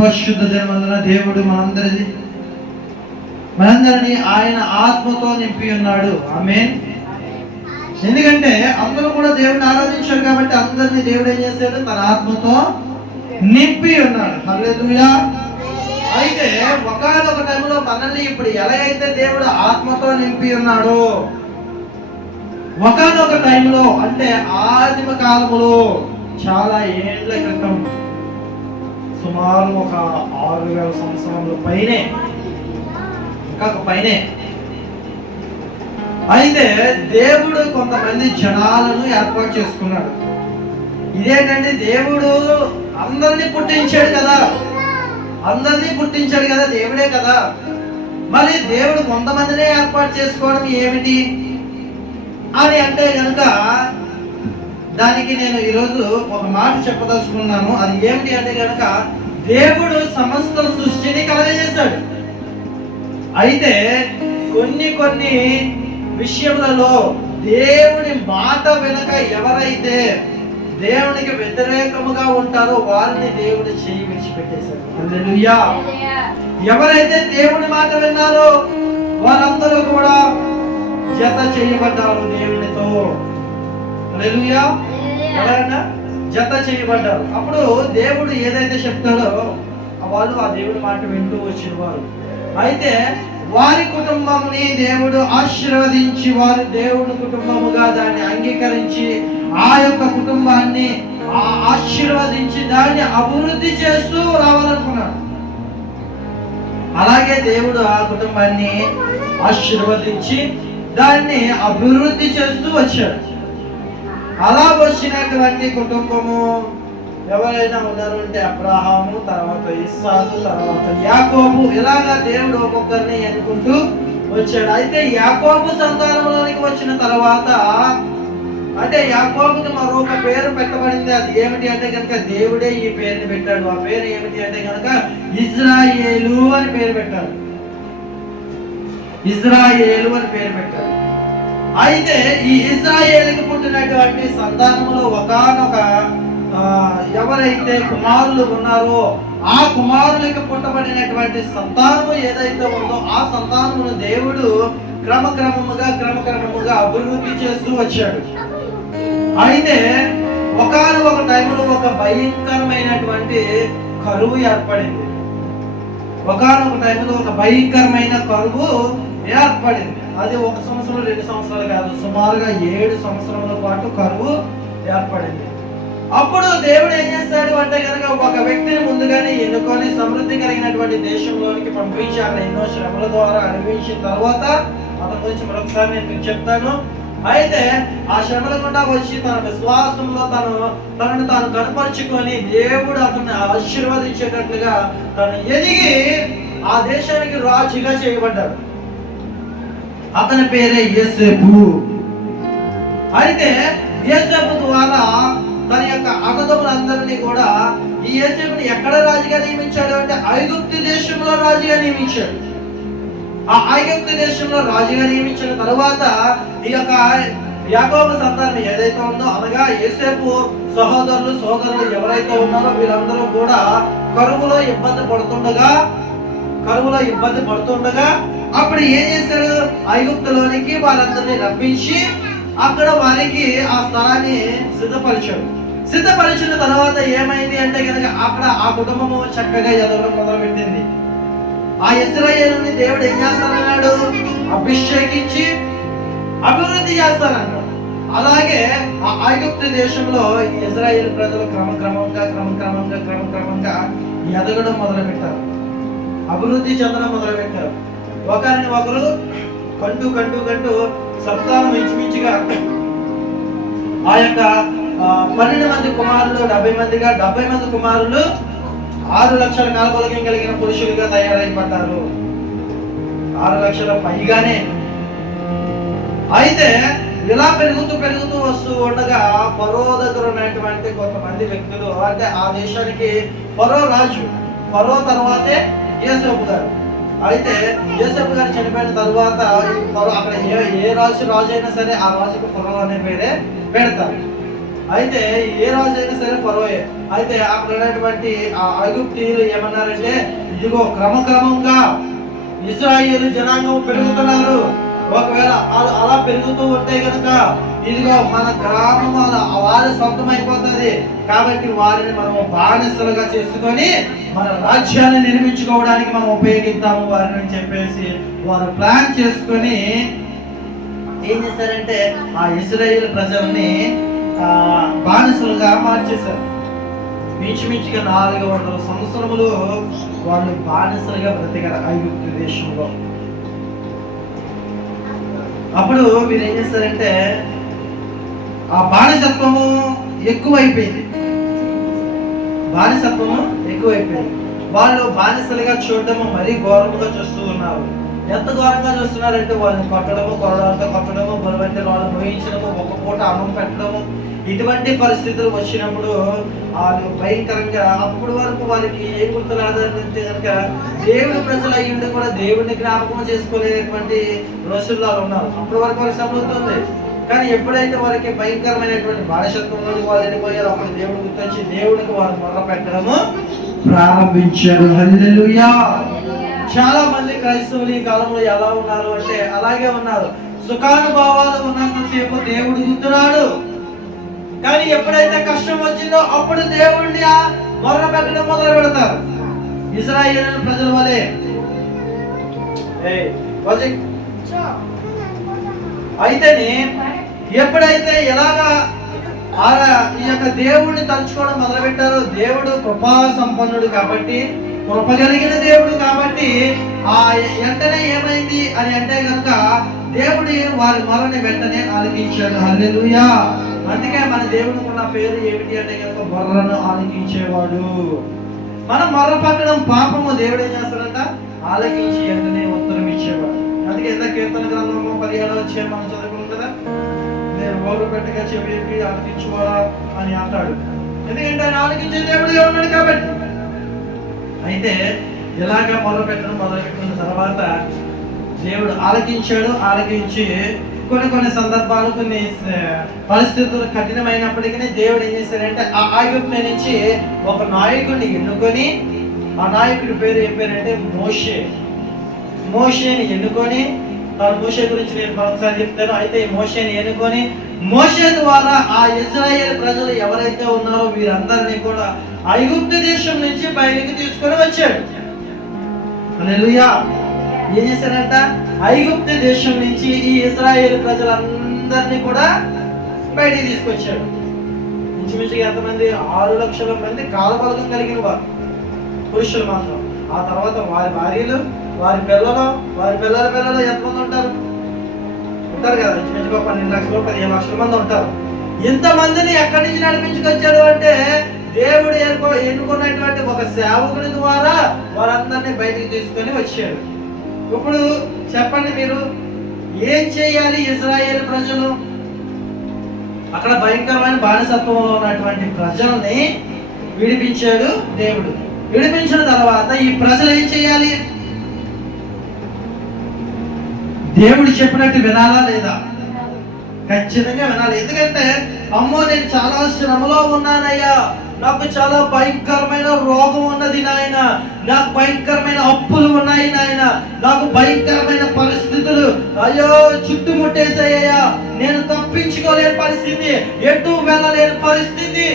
పరిశుద్ధ దినమందున దేవుడు మనందరినీ ఆయన ఆత్మతో నింపి ఉన్నాడు. ఆమేన్. ఎందుకంటే అందరూ కూడా దేవుడిని ఆరాధించారు కాబట్టి అందరినీ దేవుడు ఏం చేశాడు? తన ఆత్మతో నింపి ఉన్నాడు. హల్లెలూయా. అయితే ఒకానొక టైంలో మనల్ని ఇప్పుడు ఎలా అయితే దేవుడు ఆత్మతో నింపి ఉన్నాడో, ఒకానొక టైంలో అంటే ఆదిమ కాలములో చాలా ఏళ్ల క్రితం, సుమారు ఒక 6000 సంవత్సరాల పైనే, ఇంకా పైనే, అయితే దేవుడు కొంతమంది జనాలను ఏర్పాటు చేసుకున్నాడు. ఇదేంటంటే దేవుడు అందరినీ పుట్టించాడు కదా, దేవుడే కదా. మరి దేవుడు కొంతమందినే ఏర్పాటు చేసుకోవడం ఏమిటి అని అంటే కనుక దానికి నేను ఈరోజు ఒక మాట చెప్పదలుచుకున్నాను. అది ఏమిటి అంటే కనుక దేవుడు సమస్త సృష్టిని కలగజేశాడు. అయితే కొన్ని విషయములలో దేవుని మాట వెనుక ఎవరైతే దేవునికి వ్యతిరేకముగా ఉంటారో వారిని దేవుడు చేయి విడిచిపెట్టేశాడు. హల్లెలూయా. ఎవరైతే దేవుని మాట విన్నారో వారందరూ కూడా జత చేయబడ్డారు దేవునితో. హల్లెలూయా. ఎవరైనా జత చేయబడ్డారు. అప్పుడు దేవుడు ఏదైతే చెప్తాడో వాళ్ళు ఆ దేవుడి మాట వింటూ వచ్చిన వారు. అయితే వారి కుటుంబంని దేవుడు ఆశీర్వదించి వారి దేవుడి కుటుంబముగా దాన్ని అంగీకరించి ఆ యొక్క కుటుంబాన్ని ఆశీర్వదించి దాన్ని అభివృద్ధి చేస్తూ రావాలనుకున్నాడు. అలాగే దేవుడు ఆ కుటుంబాన్ని ఆశీర్వదించి దాన్ని అభివృద్ధి చేస్తూ వచ్చాడు. అలా వచ్చినటువంటి కుటుంబము ఎవరైనా ఉన్నారు అంటే అబ్రహాము, తర్వాత ఇస్సాకు, తర్వాత యాకోబు, ఇలాగా దేవుడు ఒక్కొక్కరిని ఎన్నుకుంటూ వచ్చాడు. అయితే యాకోబు సంతానంలోనికి వచ్చిన తర్వాత అంటే యాకోబుకి మరొక పేరు పెట్టబడింది. అది ఏమిటి అంటే కనుక దేవుడే ఈ పేరుని పెట్టాడు. ఆ పేరు ఏమిటి అంటే కనుక ఇజ్రాయేలు అని పేరు పెట్టాడు. ఇజ్రాయేలు అని పేరు పెట్టాడు. అయితే ఈ ఇజ్రాయేలుకి పుట్టినటువంటి సంతానంలో ఒకానొక ఎవరైతే కుమారులు ఉన్నారో ఆ కుమారులకి పుట్టబడినటువంటి సంతానము ఏదైతే ఉందో ఆ సంతానమును దేవుడు క్రమక్రమముగా అభివృద్ధి చేస్తూ వచ్చాడు. అయితే ఒకానొక టైంలో ఒక భయంకరమైనటువంటి కరువు ఏర్పడింది. ఒకానొక టైంలో ఒక భయంకరమైన కరువు ఏర్పడింది. అది 1 సంవత్సరం 2 సంవత్సరాలు కాదు, సుమారుగా 7 సంవత్సరముల పాటు కరువు ఏర్పడింది. అప్పుడు దేవుడు ఏం చేస్తాడు అంటే కనుక ఒక వ్యక్తిని ముందుగానే ఎన్నుకొని సమృద్ధి కలిగినటువంటి దేశంలోనికి పంపించి అక్కడ ఎన్నో శ్రమల ద్వారా అనుభవించిన తర్వాత అతని గురించి మరొకసారి నేను మీకు చెప్తాను. అయితే ఆ శ్రమల గుండా వచ్చి తన విశ్వాసంలో తనను తాను కనపరుచుకొని దేవుడు అతన్ని ఆశీర్వదించేటట్లుగా తను ఎదిగి ఆ దేశానికి రాజుగా చేయబడ్డాడు. అతని పేరే యోసేపు. అయితే యోసేపు ద్వారా తన యొక్క అన్నదమ్ములందరినీ కూడా ఈ యోసేపుని ఎక్కడ రాజుగా నియమించాడు అంటే ఐగుప్తు దేశంలో రాజుగా నియమించాడు. ఆ ఐగుప్తు దేశంలో రాజుగా నియమించిన తర్వాత ఈ యొక్క యాకోబు సంతానం ఏదైతే ఉందో అనగా యోసేపు సోదరులు ఎవరైతే ఉన్నారో వీళ్ళందరూ కూడా కరువులో ఇబ్బంది పడుతుండగా అప్పుడు ఏం చేశాడు? ఐగుప్తులోనికి వాళ్ళందరినీ రప్పించి అక్కడ వారికి ఆ స్థలాన్ని సిద్ధపరిచిన తర్వాత ఏమైంది అంటే కనుక అక్కడ ఆ కుటుంబము చక్కగా ఎదగడం మొదలుపెట్టింది. ఆ ఇశ్రాయేలుని దేవుడు ఏం చేస్తానన్నాడు? అభిషేకించి అభివృద్ధి చేస్తానన్నాడు. అలాగే ఆ ఐగుప్తు దేశంలో ఇశ్రాయేలు ప్రజలు క్రమక్రమంగా ఎదగడం మొదలుపెట్టారు, అభివృద్ధి చెందడం మొదలుపెట్టారు. ఒకరిని ఒకరు కంటూ సంతానం ఇంచుమించుగా ఆ యొక్క 12 మంది కుమారులు 70 మంది కుమారులు 6 లక్షల కాలబలం కలిగిన పురుషులుగా తయారైపడ్డారు. 6 లక్షల పైగానే. అయితే ఇలా పెరుగుతూ వస్తూ ఉండగా ఫరో దగ్గర ఉన్నటువంటి కొంతమంది వ్యక్తులు అంటే ఆ దేశానికి ఫరో తర్వాతే యోసేపు గారు. అయితే యోసేపు గారు చనిపోయిన తర్వాత అక్కడ ఏ రాజు అయినా సరే ఆ రాజుకు ఫరో అనే పేరే పెడతారు. అయితే ఏ రాజు అయినా సరే ఫరోయే. అయితే అక్కడ ఉన్నటువంటి ఆ ఐగుప్తీయులు ఏమన్నారంటే, ఇదిగో క్రమక్రమంగా ఇశ్రాయేలు జనాంగం పెరుగుతున్నారు, ఒకవేళ అలా పెరుగుతూ ఉంటే కనుక ఇదిగో మన గ్రామం వారి సొంతం అయిపోతుంది, కాబట్టి వారిని మనము బానిసలుగా చేసుకొని మన రాజ్యాన్ని నిర్మించుకోవడానికి మనం ఉపయోగిద్దాము వారిని అని చెప్పేసి వారు ప్లాన్ చేసుకొని ఏం చేశారంటే ఆ ఇశ్రాయేలు ప్రజల్ని బానిసలుగా మార్చేశారు. మించుమించుగా 400 సంవత్సరములు వాళ్ళు బానిసలుగా బ్రతికారు ఐగుప్తు దేశంలో. అప్పుడు వీరు ఏం చేస్తారంటే ఆ బానిసత్వము ఎక్కువైపోయింది. వాళ్ళు బానిసలుగా చూడటము మరీ ఘోరముగా చూస్తూ ఉన్నారు. ఎంత ఘోరంగా చూస్తున్నారంటే వాళ్ళని కొట్టడము, కొరడాలతో కొట్టడము, బలవంటి వాళ్ళు మోయించడము, ఒక పూట అన్నం పెట్టడము, ఇటువంటి పరిస్థితులు వచ్చినప్పుడు వాళ్ళు భయంకరంగా అప్పటి వరకు వారికి ఏ గుర్తు రాదంటే కనుక దేవుడి ప్రజలు అయ్యిండి కూడా దేవుడిని జ్ఞాపకం చేసుకోలేనటువంటి రోజుల్లో ఉన్నారు. అప్పటి వరకు వారికి సమృద్ధి. కానీ ఎప్పుడైతే వారికి భయంకరమైనటువంటి బానిసత్వంలోకి వాళ్ళు వెళ్ళిపోయారో అప్పుడు దేవుడు గుర్తొచ్చి దేవుడికి వారు మొర్ర పెట్టడము ప్రారంభించారు. హల్లెలూయా. చాలా మంది క్రైస్తవులు ఈ కాలంలో ఎలా ఉన్నారు అంటే అలాగే ఉన్నారు. సుఖానుభవాలు ఉన్నంతసేపు దేవుడు గుర్తురాడు, కానీ ఎప్పుడైతే కష్టం వచ్చిందో అప్పుడు దేవుడిని మొర్ర పెట్టడం మొదలు పెడతారు. ఇశ్రాయేలు ప్రజల వలె అయితేనే ఎప్పుడైతే ఎలాగా ఈ యొక్క దేవుడిని తలుచుకోవడం మొదలు పెట్టారో, దేవుడు కృపా సంపన్నుడు కాబట్టి, కృప కలిగిన దేవుడు కాబట్టి ఆ వెంటనే ఏమైంది అని అంటే కనుక దేవుడి వారి మొరని వెంటనే ఆలకించాడు. హల్లెలూయా. అందుకే మన దేవుడికి ఉన్న పేరు ఏమిటి అంటే కనుక మొర్రను ఆలకించేవాడు. మనం మొర్ర పట్టడం పాపము, దేవుడు ఏం చేస్తాడంట ఆలకించి వెంటనే ఉత్తరం ఇచ్చేవాడు. అందుకే ఎంత కీర్తన గ్రంథము 17వ అధ్యాయం మనం చదువుకున్నాం కదా, నేను ఓరు పెట్టగా చెవికి ఆలకించువాడా అని అంటాడు. ఎందుకంటే ఆయన ఆలకించే దేవుడుగా ఉన్నాడు కాబట్టి. అయితే ఇలాగ మొదలుపెట్టడం మొదలుపెట్టిన తర్వాత దేవుడు ఆలకించాడు. ఆలకించి కొన్ని సందర్భాలు, కొన్ని పరిస్థితులు కఠినమైనప్పటికీ దేవుడు ఏం చేశాడంటే ఆ ఐగుప్తు నుంచి ఒక నాయకుడిని ఎన్నుకొని, ఆ నాయకుడి పేరు ఏం పేరంటే మోషేని ఎన్నుకొని, మోషే గురించి నేను మరొకసారి చెప్తాను. అయితే మోషేని ఎన్నుకొని మోషే ద్వారా ఆ ఇశ్రాయేలు ప్రజలు ఎవరైతే ఉన్నారో వీరందరినీ కూడా ఐగుప్తు దేశం నుంచి బయటికి తీసుకొని వచ్చాడు. హల్లెలూయా. ఏం చేశారంట ఐగుప్తు దేశం నుంచి ఈ ఇశ్రాయేలు ప్రజలందరినీ కూడా బయటికి తీసుకొచ్చాడు. ఇంచుమించుగా ఎంతమంది 6 లక్షల మంది కాలబలగం కలిగిన వారు పురుషులు మాత్రం. ఆ తర్వాత వారి భార్యలు, వారి పిల్లలు, వారి పిల్లలు ఎంతమంది ఉంటారు కదా, ఇంచుమించుగా 12 లక్షలు 15 లక్షల మంది ఉంటారు. ఇంతమందిని ఎక్కడి నుంచి నడిపించుకొచ్చాడు అంటే దేవుడు ఎన్నుకున్నటువంటి ఒక సేవకుని ద్వారా వారందరినీ బయటికి తీసుకొని వచ్చాడు. ఇప్పుడు చెప్పండి, మీరు ఏం చేయాలి? ఇశ్రాయేలు ప్రజలు అక్కడ భయంకరమైన బానిసత్వంలో ఉన్నటువంటి ప్రజల్ని విడిపించాడు దేవుడు. విడిపించిన తర్వాత ఈ ప్రజలు ఏం చేయాలి? దేవుడు చెప్పినట్టు వినాలా లేదా? ఖచ్చితంగా వినాలి. ఎందుకంటే అమ్మో నేను చాలా శ్రమలో ఉన్నానయ్యా, నాకు చాలా భయంకరమైన రోగం ఉన్నది నాయన, నాకు భయంకరమైన అప్పులు ఉన్నాయి నాయన, నాకు భయంకరమైన పరిస్థితులు అయ్యో చుట్టుముట్టేసాయ్యా, నేను తప్పించుకోలేని పరిస్థితి, ఎటు వెళ్ళలేని పరిస్థితి,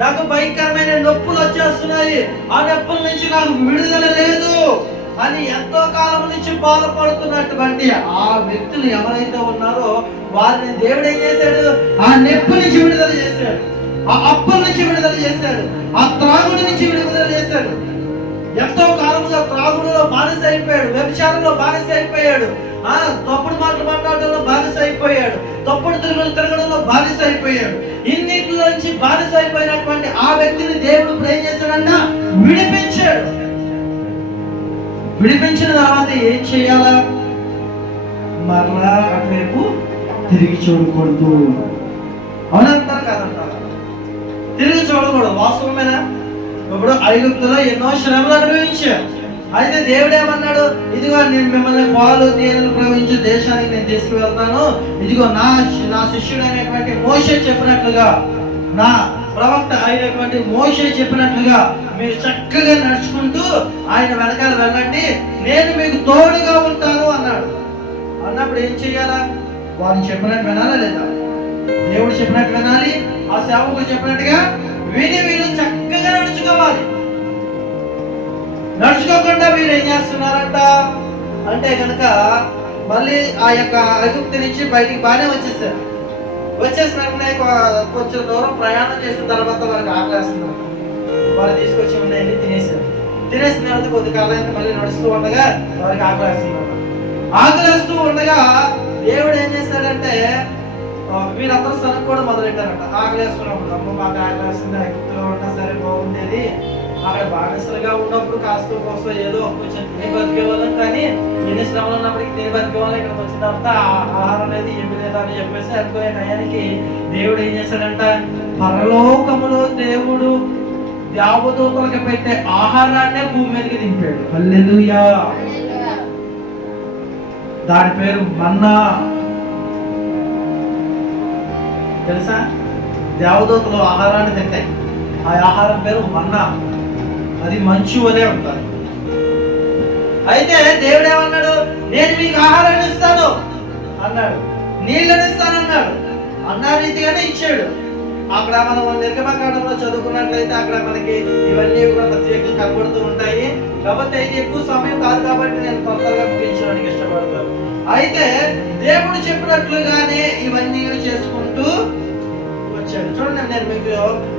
నాకు భయంకరమైన నొప్పులు వచ్చేస్తున్నాయి, ఆ నొప్పుల నుంచి నాకు విడుదల లేదు అని ఎంతో కాలం నుంచి బాధపడుతున్నటువంటి ఆ వ్యక్తులు ఎవరైతే ఉన్నారో వారిని దేవుడు ఏం చేశాడు? ఆ నొప్పి నుంచి విడుదల చేశాడు, ఆ అప్పుల నుంచి విడుదల చేశాడు, ఆ త్రాగుడి నుంచి విడుదల చేశాడు. ఎంతో కాలముగా త్రాగుడులో బానిస అయిపోయాడు, వ్యభిచారంలో బానిస అయిపోయాడు, తప్పుడు మాటలు మాట్లాడడంలో బానిస అయిపోయాడు, తప్పుడు తిరగడంలో బానిస అయిపోయాడు. ఇన్నింటిలో నుంచి బానిస అయిపోయినటువంటి ఆ వ్యక్తిని దేవుడు ఏం చేశాడన్న విడిపించాడు. విడిపించిన తర్వాత ఏం చేయాలా? మరలా అటువైపు తిరిగి చూడకూడదు. అవునంటారు కాదంటారు? తిరిగి చూడకూడదు. వాస్తవమేనా? ఇప్పుడు ఐగుప్తులో ఎన్నో శ్రమలు అనుభవించారు. అయితే దేవుడు ఏమన్నాడు, ఇదిగో నేను మిమ్మల్ని పాలు తేనెలు ప్రవహించే దేశానికి నేను తీసుకువెళ్తాను, ఇదిగో నా శిష్యుడు అయినటువంటి మోషే చెప్పినట్లుగా, నా ప్రవక్త అయినటువంటి మోషే చెప్పినట్లుగా మీరు చక్కగా నడుచుకుంటూ ఆయన వెనకాల వెళ్ళండి, నేను మీకు తోడుగా ఉంటాను అన్నాడు. అన్నప్పుడు ఏం చెయ్యాలా? వాళ్ళు చెప్పినట్టు వినాలా లేదా? దేవుడు చెప్పినట్టు వినాలి, ఆ సేవకుడు చెప్పినట్టుగా విని వీళ్ళు చక్కగా నడుచుకోవాలి. నడుచుకోకుండా వీళ్ళు ఏం చేస్తున్నారంట అంటే కనుక మళ్ళీ ఆ యొక్క ఐగుప్తు నుంచి బయటికి బాగానే వచ్చేసినట్లే కొంచెం దూరం ప్రయాణం చేసిన తర్వాత వాళ్ళకి ఆకలేస్తున్నారు. వాళ్ళు తీసుకొచ్చి ఉన్నాయని తినేసిన తర్వాత కొద్ది కాలం మళ్ళీ నడుస్తూ ఉండగా వారికి ఆకలేస్తూ ఉండగా దేవుడు ఏం చేశాడంటే వీళ్ళందరూ సనుక్కోవడం మొదలెట్టారంట. ఆకలేస్తున్నప్పుడు, అమ్మ మాకు ఆకలేస్తుంది, ఐగుప్తులో ఉన్నా సరే బాగుండేది, అక్కడ బానిసలుగా ఉన్నప్పుడు కాస్త కోస్త ఏదో కొంచెం తిని బతికేవాళ్ళం, కానీ ఎన్ని శ్రమలు ఉన్నప్పటికీ తిని బతికేవాళ్ళం, ఇక్కడికి వచ్చిన తర్వాత ఆహారం అనేది ఏమి లేదా అని చెప్పేసి అనుకునే టయానికి దేవుడు ఏం చేశాడంట, పరలోకములో దేవుడు దేవదూతలకు పెట్టే ఆహారాన్నే భూమి మీదకి దింపాడు. హల్లెలూయా. దాని పేరు మన్నా. తెలుసా? దేవదూతలు ఆహారాన్ని తింటాయి, ఆ ఆహారం పేరు మన్నా. అది మంచు అనే ఉంటారు. అయితే దేవుడు ఏమన్నాడు, నేను మీకు ఆహారాన్ని ఇస్తాను అన్నాడు, నీళ్ళని ఇస్తానన్నాడు. అన్న రీతిగానే ఇచ్చాడు. అక్కడ మనం నిర్గమకాండంలో చదువుకున్నట్లయితే అక్కడ మనకి ఇవన్నీ కూడా ప్రత్యేకంగా కనబడుతూ ఉంటాయి. కాబట్టి అయితే ఎక్కువ సమయం కాదు కాబట్టి నేను కొత్తగా ముగించడానికి ఇష్టపడతాను. అయితే దేవుడు చెప్పినట్లుగానే ఇవన్నీ చేసుకుంటూ వచ్చాడు. చూడండి, నేను మీకు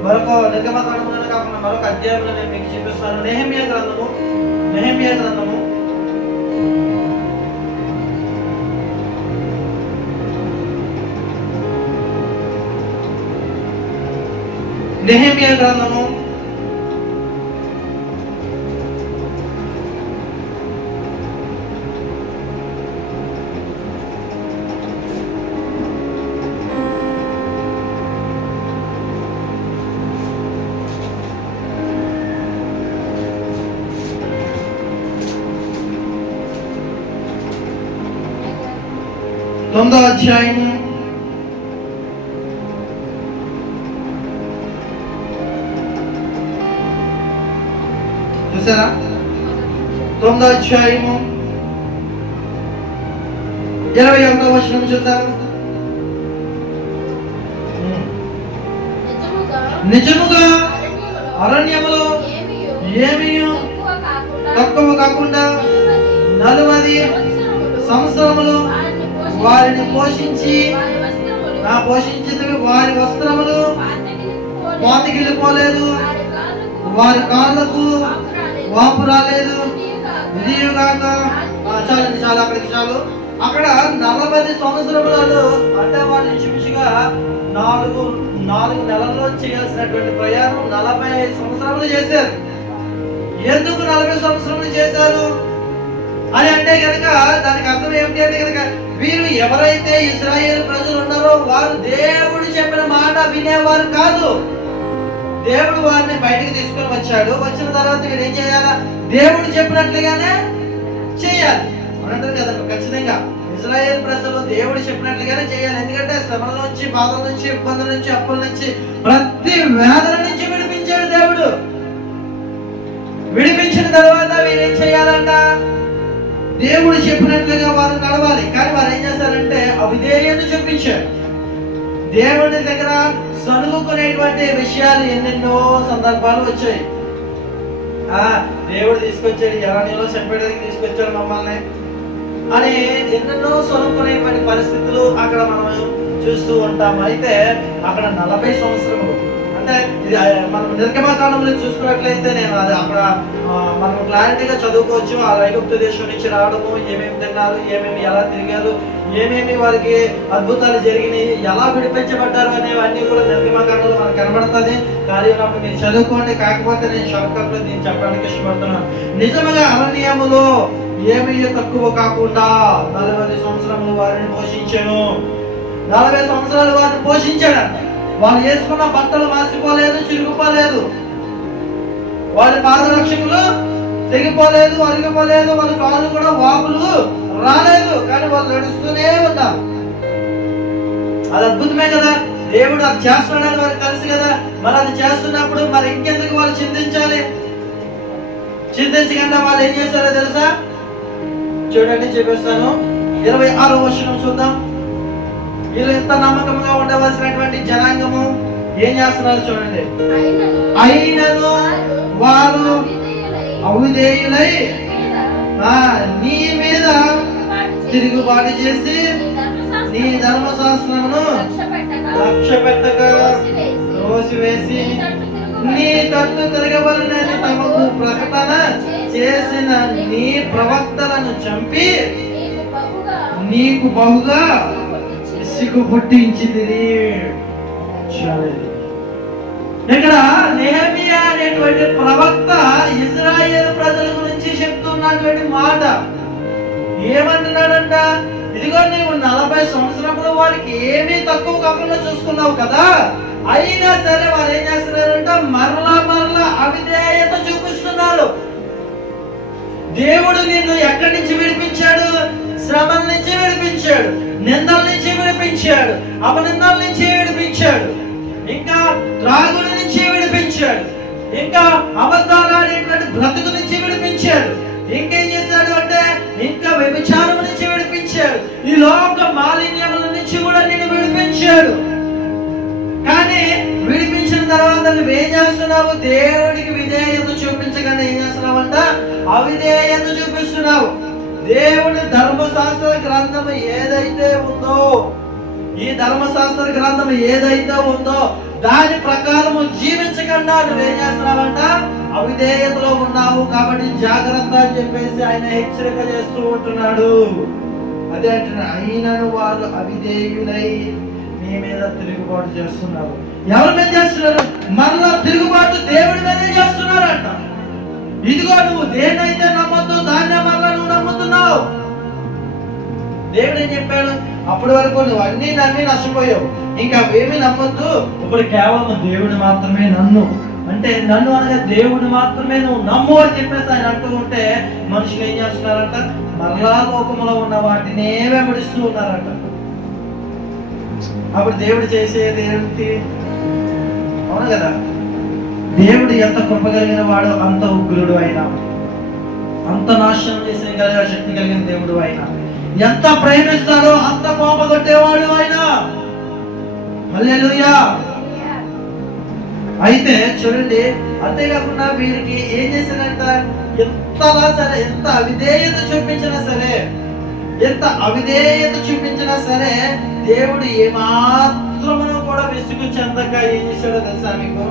మరొక నిర్గమకాండంలోనే కాకుండా మరొక అధ్యాయంలో నేను మీకు చూపిస్తాను. నెహెమ్యా గ్రంథము తొమ్మిదో అధ్యాయము చూసారా? 9వ అధ్యాయము 21వ వచనం చూద్దాం. నిజముగా అరణ్యములో ఏమీ తక్కువ కాకుండా 40 సంవత్సరములు వారిని పోషించినవి వారి వస్త్రములు పాతికిల్లిపోలేదు, వారి కాళ్ళకు వాపు రాలేదు. చాలు అక్కడికి చాలు. అక్కడ 40 సంవత్సరములు అంటే వాళ్ళు ఇంచుమించుగా 4 నెలల్లో చేయాల్సినటువంటి ప్రయాణం 45 సంవత్సరములు చేశారు. ఎందుకు 40 సంవత్సరములు చేశారు అని అంటే కనుక దానికి అర్థం ఏమిటి అంటే కనుక వీరు ఎవరైతే ఇశ్రాయేలు ప్రజలు ఉన్నారో వారు దేవుడు చెప్పిన మాట వినేవారు కాదు. దేవుడు వారిని బయటికి తీసుకొని వచ్చాడు. వచ్చిన తర్వాత వీరు ఏం చేయాలా? దేవుడు చెప్పినట్లుగానే చేయాలి అంటారు కదా. ఖచ్చితంగా ఇశ్రాయేలు ప్రజలు దేవుడు చెప్పినట్లుగానే చేయాలి. ఎందుకంటే శ్రమల నుంచి, బాధల నుంచి, ఇబ్బందుల నుంచి, అప్పుల నుంచి, ప్రతి వేదన నుంచి విడిపించాడు దేవుడు. విడిపించిన తర్వాత వీరు ఏం చేయాలంట? దేవుడు చెప్పినట్లుగా వారు నడవాలి. కానీ వారు ఏం చేస్తారంటే అవిధేయత చూపించారు. దేవుడి దగ్గర సనుగుకునేటువంటి విషయాలు ఎన్నెన్నో సందర్భాలు వచ్చాయి. దేవుడు తీసుకొచ్చాడు, ఎరానీలో చంపేయడానికి తీసుకొచ్చాడు మమ్మల్ని అని ఎన్నెన్నో సనుక్కునేటువంటి పరిస్థితులు అక్కడ మనం చూస్తూ ఉంటాం. అయితే అక్కడ 40 సంవత్సరములు అంటే ఇది మనం నిర్గమకాండంలో చూసుకున్నట్లయితే నేను అది అక్కడ మనం క్లారిటీగా చదువుకోవచ్చు. ఆ ఐగుప్తు దేశం నుంచి రావడము, ఏమేమి తిన్నారు, ఏమేమి ఎలా తిరిగారు, ఏమేమి వారికి అద్భుతాలు జరిగినాయి, ఎలా విడిపించబడ్డారు అనేవన్నీ కూడా నిర్గమకాండంలో మనకు కనబడుతుంది. కానీ ఉన్నప్పుడు మీరు చదువుకోండి. కాకపోతే నేను షార్ట్ కట్ లో నేను చెప్పడానికి ఇష్టపడుతున్నాను. నిజంగా అరణ్యములో ఏమీ తక్కువ కాకుండా 40 సంవత్సరములు వారిని పోషించాను. 40 సంవత్సరాలు వారిని పోషించాడంట. వాళ్ళు వేసుకున్న బట్టలు మాసిపోలేదు, చిరుగుపోలేదు. వారి పాదరక్షకులు తెగిపోలేదు, అరిగిపోలేదు, వాళ్ళ కాళ్ళు కూడా వాపులు రాలేదు, కానీ వాళ్ళు నడుస్తూనే ఉన్నారు. అది అద్భుతమే కదా. దేవుడు అది చేస్తున్నాడని వారికి తెలుసు కదా. మరి అది చేస్తున్నప్పుడు మరి ఇంకెందుకు వాళ్ళు చింతించాలి? చింతించకుండా వాళ్ళు ఏం చేస్తారో తెలుసా? చూడండి, చెప్పేస్తాను. 26వ వచనం చూద్దాం. వీళ్ళు ఎంత నమ్మకంగా ఉండవలసినటువంటి జనాంగము ఏం చేస్తున్నారు చూడండి. అయినను వారు అవిధేయులై నీ మీద తిరుగుబాటు చేసి నీ ధర్మశాస్త్రమును లక్ష్యపెట్టక రోసివేసి నీ తట్టు తిరగబడినని తమకు ప్రకటన చేసిన నీ ప్రవక్తలను చంపి నీకు బహుగా సిగ్గు పుట్టించింది. ఇక్కడ నెహెమియా అనేటువంటి ప్రవక్త ఇశ్రాయేలు ప్రజల గురించి చెప్తున్నటువంటి మాట ఏమంటున్నాడంట? ఇదిగో నీవు 40 సంవత్సరముల వారికి ఏమీ తక్కువ కాకుండా చూసుకున్నావు కదా, అయినా సరే వారు ఏం చేస్తున్నారంట? మరలా అవిధేయత చూపిస్తున్నారు. దేవుడు నిన్ను ఎక్కడి నుంచి విడిపించాడు? శ్రమల నుంచి విడిపించాడు, నిందల నుంచి విడిపించాడు, అపనిందల నుంచి విడిపించాడు, ఇంకా త్రాగుల నుంచి విడిపించాడు, ఇంకా అబద్ధాలాడేటువంటి బ్రతుకు నుంచి విడిపించాడు, ఇంకేం చేశాడు అంటే ఇంకా వ్యభిచారం నుంచి విడిపించాడు, ఈ లోక మాలిన్యముల నుంచి కూడా నేను విడిపించాడు. కానీ విడిపించిన తర్వాత నువ్వేం చేస్తున్నావు? దేవుడికి విధేయత చూపించగానే ఏం చేస్తున్నావంట? అవిధేయత చూపిస్తున్నావు. దేవుని ధర్మశాస్త్ర గ్రంథం ఏదైతే ఉందో, ఈ ధర్మశాస్త్ర గ్రంథం ఏదైతే ఉందో దాని ప్రకారము జీవించకుండా నువ్వేం చేస్తున్నావంట? అవిధేయతలో ఉన్నావు. కాబట్టి జాగ్రత్త అని చెప్పేసి ఆయన హెచ్చరిక చేస్తూ ఉంటున్నాడు. అదే అంటున్నా, అయినను వారు అవిధేయులై నీ మీద తిరుగుబాటు చేస్తున్నారు. ఎవరి మీద చేస్తున్నారు? మరలా తిరుగుబాటు దేవుడి మీదే చేస్తున్నారంట. ఇదిగో నువ్వు దేన్నైతే నమ్మొద్దు దాన్నే మరలా నువ్వు నమ్ముతున్నావు. దేవుడు ఏం చెప్పాడు? అప్పటి వరకు నువ్వు అన్ని నమ్మి నష్టపోయావు, ఇంకా అవేమి నమ్మొద్దు, ఇప్పుడు కేవలం దేవుడు మాత్రమే నన్ను, అంటే నన్ను అనగా దేవుడు మాత్రమే నువ్వు నమ్ము అని చెప్పేసి ఆయన అంటూ ఉంటే మనుషులు ఏం చేస్తున్నారంట? మరలా లోకంలో ఉన్న వాటినే వెంబడిస్తూ ఉన్నారంట. అప్పుడు దేవుడు చేసేది ఏంటి? అవును కదా. దేవుడు ఎంత కృప కలిగిన వాడు, అంత ఉగ్రుడు అయినా, అంత నాశనం చేసే శక్తి కలిగిన దేవుడు అయినా, ఎంత ప్రేమిస్తాడో అంత కోపగొట్టేవాడు ఆయన. హల్లెలూయా. అయితే చూడండి, అంతేకాకుండా వీరికి ఏం చేశారంట? ఎంతలా సరే, ఎంత అవిధేయత చూపించినా సరే, ఎంత అవిధేయత చూపించినా సరే దేవుడు ఏమాత్రమును కూడా విసుగు చెందక ఏం చేశాడో తెలుసా మీకు?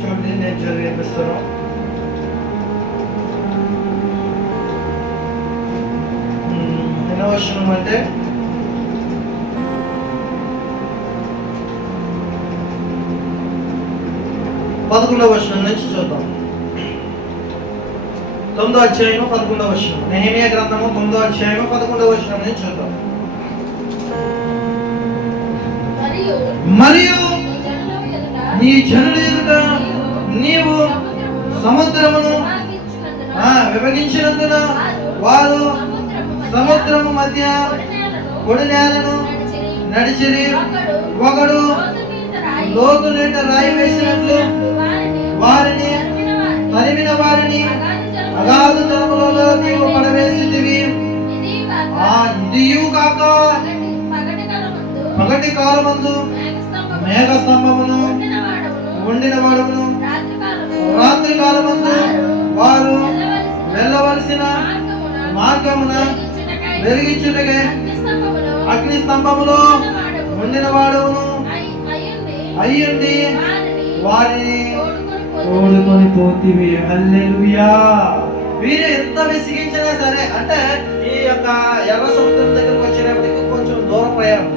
చూడండి, నేను చదివిస్తాను. ఎన్నో వచనం అంటే 11వ వచనం నుంచి చూద్దాం. 9వ అధ్యాయము 11వ వచనం. నెహెమియా గ్రంథము 9వ అధ్యాయము 11వ వచనం నుంచి చూద్దాం. మరియు నీ జనుల ఎదుట నీవు సముద్రమును విభజించినందున వారు సముద్రము మధ్య పొడి నేలను నడిచిరి, ఒకడు లోతు నీట రాయి వేసినట్లు వారిని తరిమిన వారిని అగాధ జలములలో నీవు పడవేసితివి. ఇదియు కాక పగటి కాలమందు మేఘ స్తంభమును ఉండిన వాడును, రాత్రి కాలమందు వారు వెళ్ళవలసిన మార్గమున వెలిగించుటకే అగ్ని స్తంభములో ఉండిన వాడును అయ్యుండి వారిని తోడుకొని పోతివి. హల్లెలూయా. వీరు ఎంత విసిగించినా సరే, అంటే ఈ యొక్క ఎర్ర సముద్రం దగ్గరకు వచ్చినప్పటికీ కొంచెం దూరం ప్రయాణం,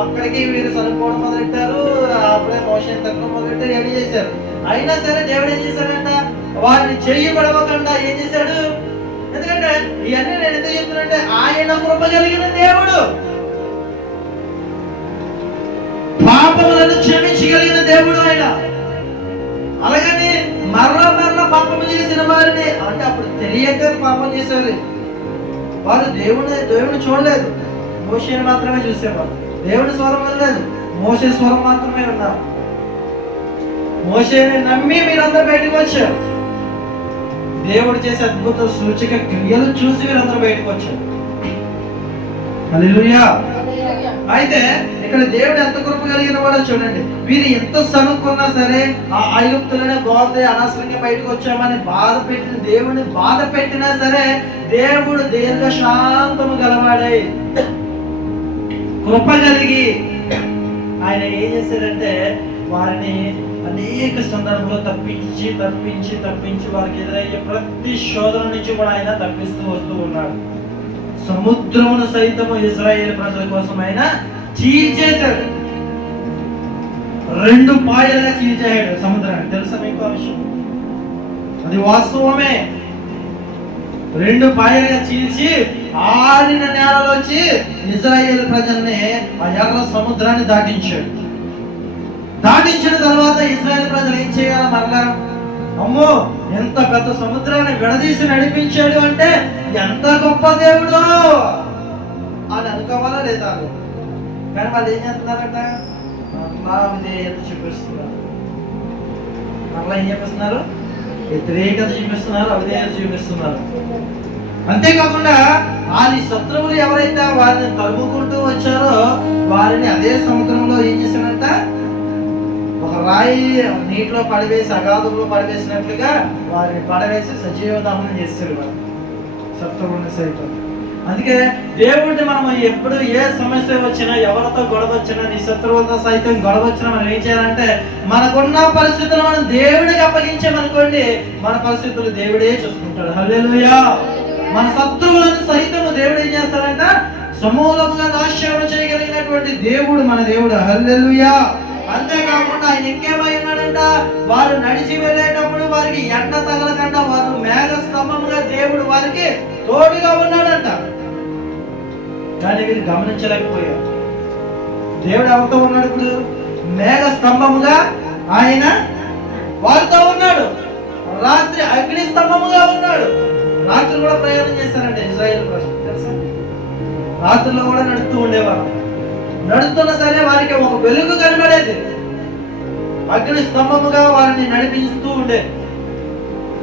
అక్కడికి వీరు చనిపోవడం మొదలెట్టారు, అప్పుడే మోషన్ తగ్గడం మొదలెట్టారు, రెడీ చేశారు. అయినా సరే దేవుడు ఏం చేశాడంట? వారిని చెయ్యి పడవకుండా ఏం చేశాడు? ఎందుకంటే ఇవన్నీ నేను ఎందుకు చెప్తున్నానంటే ఆయన కృప కలిగిన దేవుడు, పాపములను క్షమించగలిగిన దేవుడు ఆయన. అలాగని మరలా పాపము చేసిన వారిని, అంటే తెలియక పాపం చేశారు. వారు దేవుని చూడలేదు, మోషేని మాత్రమే చూసేవారు. దేవుని స్వరం వినలేదు, మోషే స్వరం మాత్రమే విన్నారు. మోషేని నమ్మి మీరందరూ బయటకు వచ్చారు. దేవుడు చేసే అద్భుత సూచక క్రియలు చూసి మీరందరూ బయటకు వచ్చారు. హల్లెలూయా. అయితే ఇక్కడ దేవుడు ఎంత కృప కలిగిన వాడో చూడండి. వీరు ఎంత సనుక్కున్నా సరే ఆ ఐగుప్తులనే బాగుంది, అనవసరంగా బయటకు వచ్చామని దేవుడిని బాధ పెట్టినా సరే దేవుడు దీర్ఘ శాంతము గలవాడై కృప కలిగి ఆయన ఏం చేశాడంటే వారిని అనేక సందర్భంలో తప్పించి వారికి ఎదురయ్యే ప్రతి శోధన నుంచి కూడా ఆయన తప్పిస్తూ వస్తూ ఉన్నాడు. సముద్రమును సైతము ఇశ్రాయేలు ప్రజల కోసం ఆయన చీల్చేశాడు. 2 పాయలుగా చీల్చేశాడు సముద్రాన్ని. తెలుసా మీకు ఆ విషయం? అది వాస్తవమే. 2 పాయలుగా చీల్చి ఆరిన నేలలోంచి ఇశ్రాయేలు ప్రజల్ని ఆ ఎర్ర సముద్రాన్ని దాటించాడు. దాటించిన తర్వాత ఇశ్రాయేలు ప్రజలు ఏం చేయాలి? మరలా అమ్మో, ఎంత పెద్ద సముద్రాన్ని విడదీసి నడిపించాడు అంటే ఎంత గొప్ప దేవుడు అని అనుకోవాలా లేదా? కానీ వాళ్ళు ఏం చేస్తున్నారట? మరలా విధేయత చూపిస్తున్నారు. మరలా ఏం చూపిస్తున్నారు? వ్యతిరేకత చూపిస్తున్నారు, అవిధేయత చూపిస్తున్నారు. అంతేకాకుండా వాళ్ళ శత్రువులు ఎవరైతే వారిని తరుముకుంటూ వచ్చారో వారిని అదే సముద్రంలో ఏం చేశారంట? ఒక రాయి నీటిలో పడివేసి అగాధంలో పడివేసినట్లుగా వారిని పడవేసి సజీవ దహనం చేస్తారు వారు శత్రువుని సైతం. అందుకే దేవుడిని మనం ఎప్పుడు ఏ సమస్య వచ్చినా, ఎవరితో గొడవ వచ్చినా, నీ శత్రువులతో సైతం గొడవ వచ్చినా మనం ఏం చేయాలంటే మనకున్న పరిస్థితులు మనం దేవుడికి అప్పగించామనుకోండి, మన పరిస్థితులు దేవుడే చూసుకుంటాడు. హల్లెలూయా. మన శత్రువులను సైతం దేవుడు ఏం చేస్తాడంట? సమూలంగా నాశనం చేయగలిగినటువంటి దేవుడు మన దేవుడు. హల్లెలూయా. అంతేకాకుండా ఆయన ఇంకేమై ఉన్నాడంట? వారు నడిచి వెళ్ళేటప్పుడు వారికి ఎండ తగలకుండా వారు మేఘ స్తంభముగా దేవుడు వారికి తోడుగా ఉన్నాడంట. కానీ వీరు గమనించలేకపోయారు. దేవుడు ఎవరితో ఉన్నాడు? ఇప్పుడు మేఘ స్తంభముగా ఆయన వారితో ఉన్నాడు. రాత్రి అగ్ని స్తంభముగా ఉన్నాడు. రాత్రి కూడా ప్రయాణం చేశారంటే ఇశ్రాయేలు ప్రజలు. తెలుసా? రాత్రిలో కూడా నడుస్తూ ఉండేవారు. నడుస్తున్నా సరే వారికి ఒక వెలుగు కనబడేది. అగ్ని స్తంభముగా వారిని నడిపిస్తూ ఉండేది.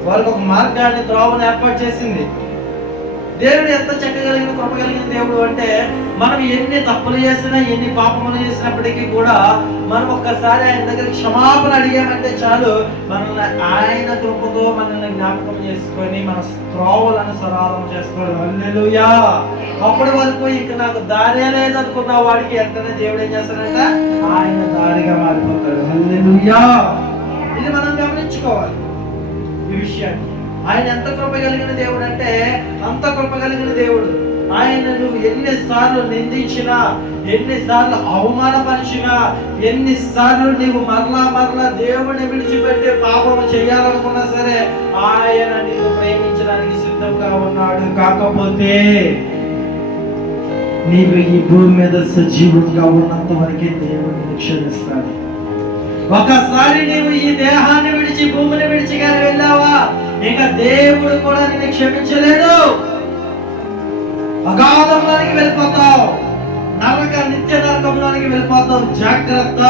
వారికి ఒక మార్గాన్ని, త్రోవను ఏర్పాటు చేసింది. దేవుడు ఎంత చక్కగలిగిన కృప కలిగిన దేవుడు అంటే మనం ఎన్ని తప్పులు చేసినా, ఎన్ని పాపములు చేసినప్పటికీ కూడా మనం ఒక్కసారి ఆయన దగ్గర క్షమాపణ అడిగామంటే చాలు, మనల్ని ఆయన కృపతో మనల్ని జ్ఞాపకం చేసుకొని మన త్రోవలను సరాలం చేసుకోవడం. హల్లెలూయా. అప్పటి వరకు ఇక నాకు దారే లేదనుకున్న వాడికి ఎంతనే దేవుడు ఏం చేస్తాడంట? ఆయన దారిగా మారిపోతాడు. హల్లెలూయా. ఇది మనం గమనించుకోవాలి ఈ విషయాన్ని. ఆయన ఎంత కృప కలిగిన దేవుడు అంటే అంత కృప కలిగిన దేవుడు. ఆయన నువ్వు ఎన్నిసార్లు నిందించినా, ఎన్నిసార్లు అవమానపరిచినా, ఎన్నిసార్లు నీవు మరలా దేవుడిని విడిచిపెట్టే పాపము చేయాలనుకున్నా సరే ఆయన నీవు ప్రేమించడానికి సిద్ధంగా ఉన్నాడు. కాకపోతే నీవు ఈ భూమి మీద సజీవుడిగా ఉన్నంత వరకే దేవుడిని క్షమిస్తాడు. ఒకసారి నీవు ఈ దేహాన్ని విడిచి, భూమిని విడిచి కానీ వెళ్ళావా, ఇక దేవుడు కూడా నిన్ను క్షమించలేడు. అగాధంలోనికి వెళ్ళిపోతావు, నిత్య నరకంలోనికి వెళ్ళిపోతావు. జాగ్రత్త.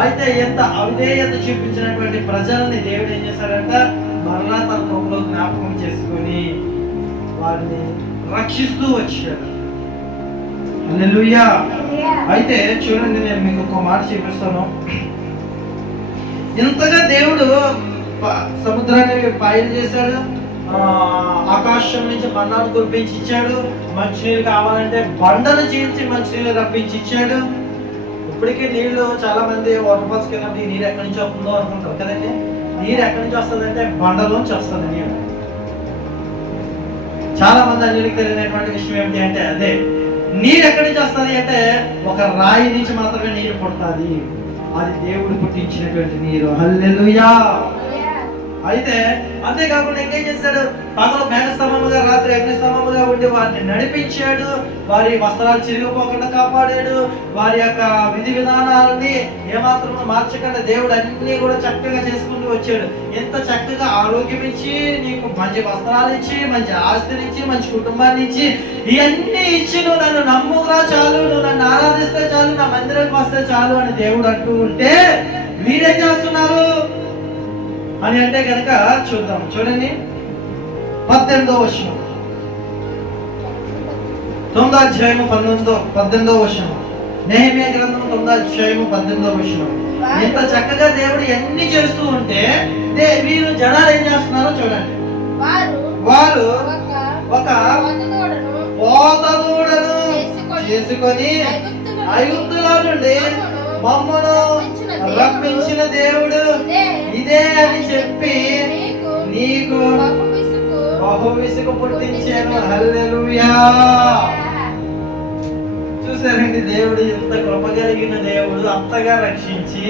అయితే ఎంత అవిధేయత చూపించినటువంటి ప్రజల్ని దేవుడు ఏం చేశాడంట? మరలా తన కృపలో జ్ఞాపకం చేసుకొని వారిని రక్షిస్తూ వచ్చాడు. హల్లెలూయా. అయితే చూడండి, నేను మీకు ఒక మాట చూపిస్తాను. ఇంతగా దేవుడు సముద్రాన్ని పాయలు చేశాడు, ఆకాశం నుంచి మన్నాను కురిపించి ఇచ్చాడు, మంచినీళ్ళు కావాలంటే బండను చీల్చి మంచినీళ్ళు రప్పించి ఇచ్చాడు. ఇప్పటికీ నీళ్లు చాలా మంది వాటర్ ఫాల్స్ కింద నీరు ఎక్కడి నుంచి వస్తుందో అనుకుంటారు కదండి. నీరు ఎక్కడి నుంచి వస్తుందంటే బండలోంచి వస్తుంది నీరు. చాలా మంది అన్నిటికి తెలియనటువంటి విషయం ఏమిటి అంటే అదే. నీరు ఎక్కడి నుంచి వస్తుంది అంటే ఒక రాయి నుంచి మాత్రమే నీరు పుడుతుంది. అది దేవుడు పుట్టించినటువంటి నీరు. హల్లెలూయా. అయితే అంతేకాకుండా ఇంకేం చేశాడు? పగలు మేఘస్తంభముగా, రాత్రి అగ్నిస్తంభముగా ఉండి వారిని నడిపించాడు. వారి వస్త్రాలు చిరిగిపోకుండా కాపాడాడు. వారి యొక్క విధి విధానాలని ఏమాత్రం మార్చకుండా దేవుడు అన్ని కూడా చక్కగా చేసుకుంటూ వచ్చాడు. ఎంత చక్కగా ఆరోగ్యం ఇచ్చి, నీకు మంచి వస్త్రాలు ఇచ్చి, మంచి ఆస్తిని ఇచ్చి, మంచి కుటుంబాన్ని ఇచ్చి, ఇవన్నీ ఇచ్చి నువ్వు నన్ను నమ్మురా చాలు, నువ్వు నన్ను ఆరాధిస్తే చాలు, నా మందిరానికి వస్తే చాలు అని దేవుడు అంటూ ఉంటే వీరేం చేస్తున్నారు అని అంటే కనుక చూద్దాం. చూడండి 18వ వచనం, 9వ అధ్యాయము 18వ వచనం, నెహెమ్యా గ్రంథం 9వ అధ్యాయము 18వ వచనం. ఇంత చక్కగా దేవుడు ఎన్ని చేస్తూ ఉంటే వీరు జనాలు ఏం చేస్తున్నారో చూడండి. వారు ఒక పోత దూడను చేసుకొని ఐగుప్తులో నుండి మమ్మను రప్పించిన దేవుడు ఇదే అని చెప్పి నీకు బహు విసుగు పుట్టించాను. హల్లెలూయా. చూసారండి, దేవుడు ఎంత కృప కలిగిన దేవుడు. అంతగా రక్షించి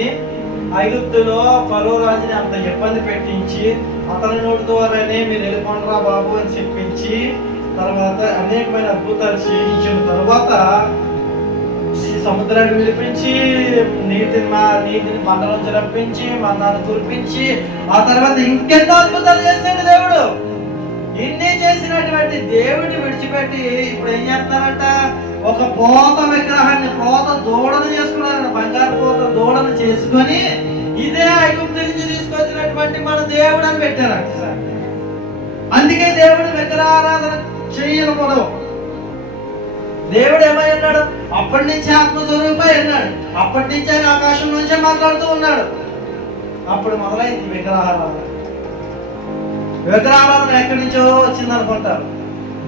ఐగుప్తులో ఫరో రాజుని అంత ఇబ్బంది పెట్టించి అతని నోటి ద్వారానే మీరు వెళ్ళిపోండిరా బాబు అని చెప్పించి తర్వాత అనేకమైన అద్భుతాలు చేయించిన తర్వాత ఈ సముద్రాన్ని విడిపించి నీటిని బండలోంచి రప్పించి మన్నాను కురిపించి ఆ తర్వాత ఇంకెన్నో అద్భుతాలు చేస్తాడు దేవుడు. ఇన్ని చేసినటువంటి దేవుడిని విడిచిపెట్టి ఇప్పుడు ఏం చేస్తారంట? ఒక పోత విగ్రహాన్ని, పోత దూడను చేసుకున్నారంట. బంగారు పోత దూడను చేసుకొని ఇదే ఐగుప్తు నుంచి తీసుకొచ్చినటువంటి మన దేవుడు అని పెట్టారంట సార్. అందుకే దేవుడు విగ్రహారాధన చేయకూడదు. దేవుడు ఏమై ఉన్నాడు? అప్పటి నుంచి ఆత్మస్వరూపై ఉన్నాడు. అప్పటి నుంచి ఆయన ఆకాశం నుంచే మాట్లాడుతూ ఉన్నాడు. అప్పుడు మొదలైంది విగ్రహారాధన. విగ్రహారాధన ఎక్కడి నుంచో వచ్చింది అనుకుంటారు,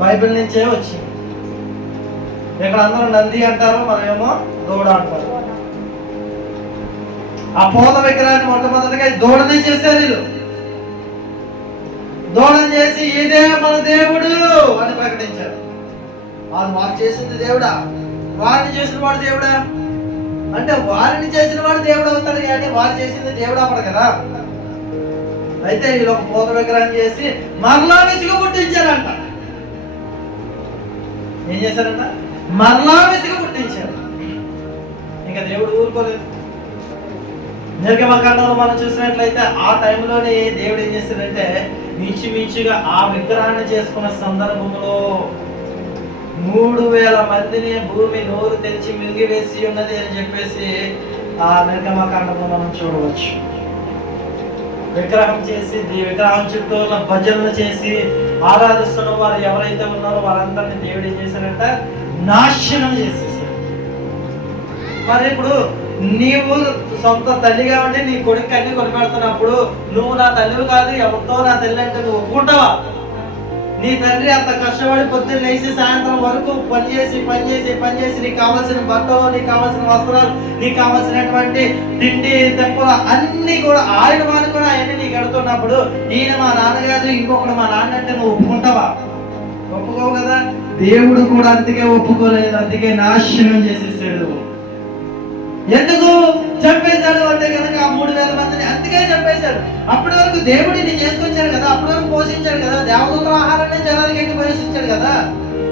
బైబిల్ నుంచే వచ్చింది. ఇక్కడ అందరూ నంది అంటారు, మనమేమో దూడ అంటారు. ఆ పోత విగ్రహాన్ని మొట్టమొదటిగా దూడనే చేశారు వీళ్ళు. దూడని చేసి ఇదే మన దేవుడు అని ప్రకటించారు. వాళ్ళు వారు చేసింది దేవుడా? వారిని చేసిన వాడు దేవుడా? అంటే వారిని చేసిన వాడు దేవుడు అవుతాడు కానీ వారు చేసింది దేవుడు అవ్వడు కదా. అయితే వీళ్ళు ఒక పోత విగ్రహం చేసి మరలా విసుగు పుట్టించారంట. ఏం చేశారంట? మరలా విసుగు పుట్టించారు. ఇంకా దేవుడు ఊరుకోలేదు. నిర్గమకాండంలో మనం చూసినట్లయితే ఆ టైంలోనే దేవుడు ఏం చేశాడంటే మించుమించుగా ఆ విగ్రహాన్ని చేసుకున్న సందర్భంలో 3000 మందిని భూమి నోరు తెరిచి మింగివేసి ఉన్నది అని చెప్పేసి ఆ నిర్గమకాండంలో మనం చూడవచ్చు. విగ్రహం చేసి విగ్రహం చుట్టూ భజనలు చేసి ఆరాధిస్తున్న వారు ఎవరైతే ఉన్నారో వారందరినీ దేవుడు ఏం చేశారంట? నాశనం చేసేసాడు. మరి ఇప్పుడు నీవు సొంత తల్లిగా ఉండి నీ కొడుకు అన్ని కొనిపెడుతున్నప్పుడు నువ్వు నా తల్లివి కాదు, ఎవరితో నా తల్లి అంటే నువ్వు ఒప్పుకుంటావా? నీ తండ్రి అంత కష్టపడి పొద్దున్న లేచి సాయంత్రం వరకు పనిచేసి నీకు కావాల్సిన బట్టలు, నీకు కావాల్సిన వస్త్రాలు, నీకు కావాల్సినటువంటి తిండి తెప్పలు అన్ని కూడా ఆయన వారు కూడా అవన్నీ నీకు ఎడుతున్నప్పుడు ఈయన మా నాన్నగారు ఇంకొకడు మా నాన్న అంటే నువ్వు ఒప్పుకుంటావా? ఒప్పుకోవు కదా. దేవుడు కూడా అందుకే ఒప్పుకోలేదు, అందుకే నాశనం చేసేసాడు. ఎందుకు చంపేశాడు అంటే కనుక ఆ 3000 మందిని అందుకే చంపేశాడు. అప్పటి వరకు దేవుడిని చేసుకొచ్చాడు కదా, అప్పటి వరకు పోషించాడు కదా, దేవదూతల ఆహారాన్ని జనాలకి ఎక్కి పోషించాడు కదా,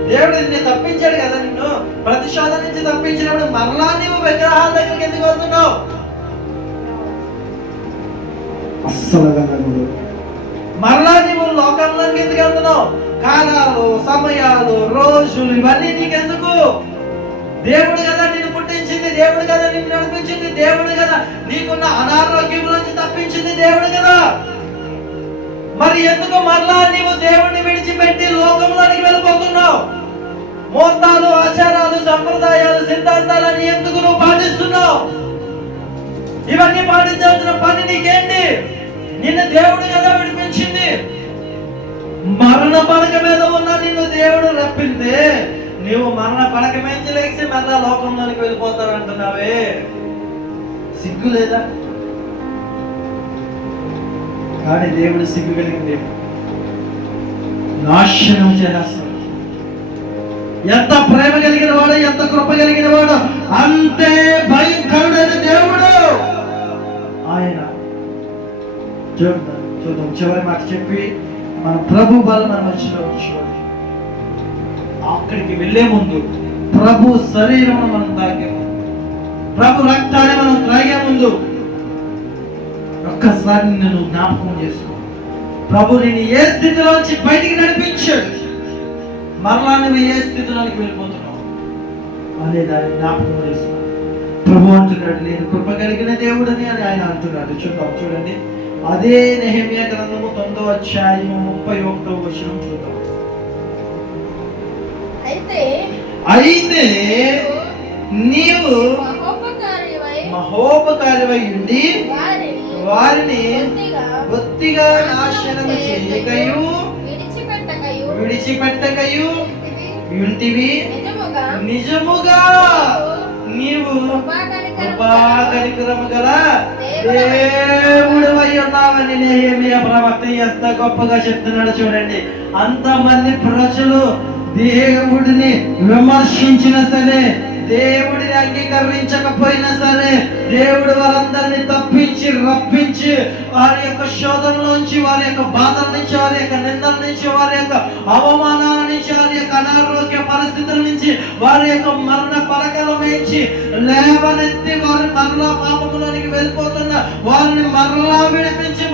దేవుడు నిన్ను తప్పించాడు కదా. నిన్ను ప్రతిశోధన నుంచి తప్పించినప్పుడు మరలా నీవు విగ్రహాల దగ్గరికి ఎందుకు వెళ్తున్నావు? మరలా నీవు లోకంలోకి ఎందుకు వెళ్తున్నావు? కాలాలు, సమయాలు, రోజులు ఇవన్నీ నీకెందుకు? దేవుడు కదా నిన్ను పుట్టించింది, దేవుడు కదా నిన్ను నడిపించింది, దేవుడు కదా నీకున్న అనారోగ్యం నుంచి తప్పించింది, దేవుడు కదా. మరి ఎందుకు మరలా నీవు దేవుడిని విడిచిపెట్టి లోకంలోనికి వెళ్ళిపోతున్నావు? ముహూర్తాలు, ఆచారాలు, సంప్రదాయాలు, సిద్ధాంతాలని ఎందుకు నువ్వు పాటిస్తున్నావు? ఇవన్నీ పాటించాల్సిన పని నీకేంటి? నిన్ను దేవుడు కదా విడిపించింది. మరణ పడక మీద ఉన్న నిన్ను దేవుడు రప్పితే నీవు మరణ పడక మీద లేచి మరలా లోకంలోనికి వెళ్ళిపోతావు అంటున్నావే, సిగ్గు లేదా? కానీ దేవుడు సిగ్గు కలిగింది, నాశనం చేస్తాడు. ఎంత ప్రేమ కలిగిన వాడు, ఎంత కృప కలిగిన వాడు, అంతే భయంకరుడైన దేవుడు ఆయన. చూడండి చూద్దాం. చివరి మాట చెప్పి మన ప్రభు బలం మన మధ్యలో ఉంచుకోవాలి. అక్కడికి వెళ్ళే ముందు ప్రభు శరీరం మనం తాగే ముందు, ప్రభు రక్తాన్ని మనం త్రాగే ముందు ఒక్కసారి నేను జ్ఞాపకం చేసుకో. ప్రభు నేను ఏ స్థితిలోంచి బయటికి నడిపించాడు, మరలా నువ్వు ఏ స్థితిలోనికి వెళ్ళిపోతున్నావు అనే దాన్ని జ్ఞాపకం చేసుకో. ప్రభు అంటున్నాడు నేను కృప కలిగిన దేవుడని అని ఆయన అంటున్నాడు. చూడండి అదే నెహెమ్యా గ్రంథము 9వ అధ్యాయము 31వ వచనం చూద్దాం. అయితే నీవు మహోపకారివై ఉండి వారిని బొత్తిగా నాశనము చేయకయు విడిచిపెట్టకయు ఉంటివి. నిజముగా నీవు కృపాకనికరము గల దేవుడవై ఉన్నావని నెహెమ్యా ప్రవక్త ఎంత గొప్పగా చెప్తున్నాడు. చూడండి, అంతమంది ప్రజలు దేవుడిని విమర్శించినా సరే, దేవుడిని అంగీకరించకపోయినా సరే, దేవుడు వారందరినీ తప్పించి రప్పించి వారి యొక్క శోధనలోంచి, వారి యొక్క బాధల నుంచి, వారి యొక్క నిందల నుంచి, వారి యొక్క అవమానాల నుంచి, వారి యొక్క అనారోగ్య పరిస్థితుల నుంచి, వారి యొక్క మరణ పరకల నుంచి లేవనెత్తి వారి మరలా పాపములోనికి వెళ్ళిపోతున్న వారిని మరలా విడిపించి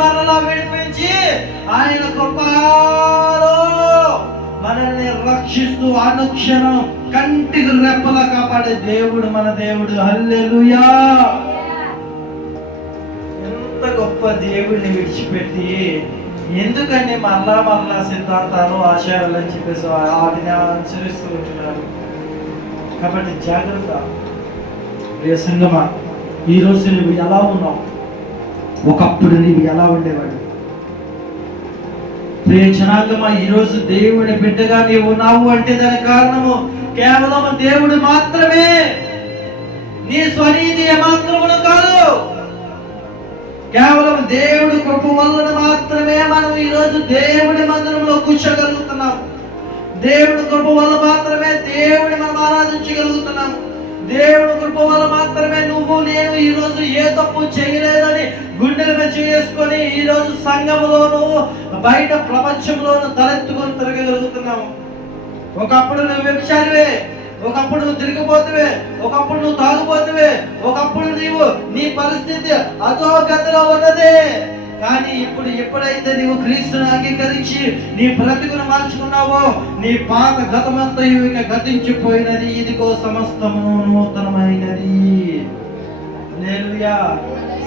ఆయన కృపలో మనల్ని రక్షిస్తూ అనుక్షణం కంటికి రెప్పలా కాపాడే దేవుడు మన దేవుడు. హల్లెలూయా! ఎంత గొప్ప దేవుడిని విడిచిపెట్టి ఎందుకంటే మరలా సిద్ధాంతాలు ఆచారాలు అని చెప్పేసి వాటిని అనుసరిస్తూ ఉంటున్నారు. కాబట్టి జాగ్రత్త ప్రియ సంగమా. ఈరోజు నువ్వు ఎలా ఉన్నావు, ఒకప్పుడు నీవు ఎలా ఉండేవాడు? ప్రియ జనాంగమా, ఈరోజు దేవుడి బిడ్డగా నీవు ఉన్నావు అంటే దానికి కారణము కేవలం దేవుడు మాత్రమే, నీ స్వనీతి మాత్రమును కాదు. కేవలం దేవుడి కృప వలన మాత్రమే మనం ఈరోజు దేవుడి మందిరంలో కూర్చోగలుగుతున్నాం. దేవుడి కృప వల్ల మాత్రమే దేవుడిని మనం ఆరాధించగలుగుతున్నాం. దేవుడి కృప వల్ల మాత్రమే నువ్వు నేను ఈరోజు ఏ తప్పు చేయలేదని గుండెల మీద చేసుకొని ఈరోజు సంఘములోను బయట ప్రపంచంలోను తలెత్తుకొని తిరగగలుగుతున్నావు. ఒకప్పుడు నువ్వు వ్యభిచారివే, ఒకప్పుడు నువ్వు తిరిగిపోతువే, ఒకప్పుడు నువ్వు తాగుపోతువే, ఒకప్పుడు నీ పరిస్థితి అదో గతిలో ఉన్నదే. కానీ ఇప్పుడు ఎప్పుడైతే నీవు క్రీస్తుని అంగీకరించి నీ బ్రతుకును మార్చుకున్నావో, నీ పాత గతమంతా ఇక గతించిపోయినది, ఇదిగో సమస్తము నూతనమైనది. హల్లెలూయా!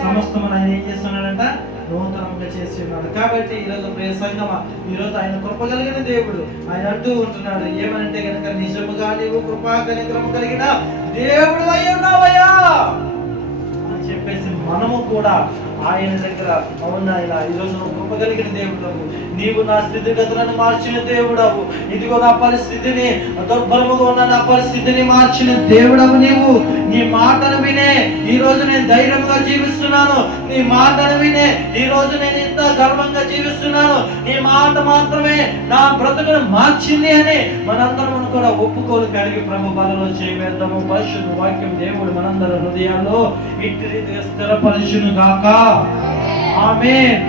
సమస్తము ఆయన ఏం చేస్తున్నాడంట? నూతనంగా చేసి ఉన్నాడు. కాబట్టి ఈరోజు ప్రియ సంగమా, ఈరోజు ఆయన కృప కలిగిన దేవుడు. ఆయన అంటూ ఉంటున్నాడు ఏమనంటే కనుక, నిజముగా నీవు కృపా కనికరము కలిగిన దేవుడు అయి ఉన్నావయ్యా అని చెప్పేసి మనము కూడా ఆయన దగ్గర అవునాయన ఈరోజు నువ్వు కృప కలిగిన దేవుడవు, నీవు నా స్థితిగతులను మార్చిన దేవుడవు, ఇదిగో నా పరిస్థితిని దుర్భరముగా ఉన్న నా పరిస్థితిని మార్చిన దేవుడవు నీవు. నీ మాటను వినే ఈరోజు నేను ధైర్యంగా జీవిస్తున్నాను. నీ మాటను వినే ఈరోజు నేను ఇంత గర్వంగా జీవిస్తున్నాను. నీ మాట మాత్రమే నా బ్రతుకును మార్చింది అని మనందరం కూడా ఒప్పుకోలు కలిగి ప్రభు బలలో చేయవేద్దాము. పరిశుద్ధ వాక్యం దేవుడు మనందరి హృదయాల్లో ఇట్టి రీతిగా స్థిరపరచును గాక. ఆమేన్.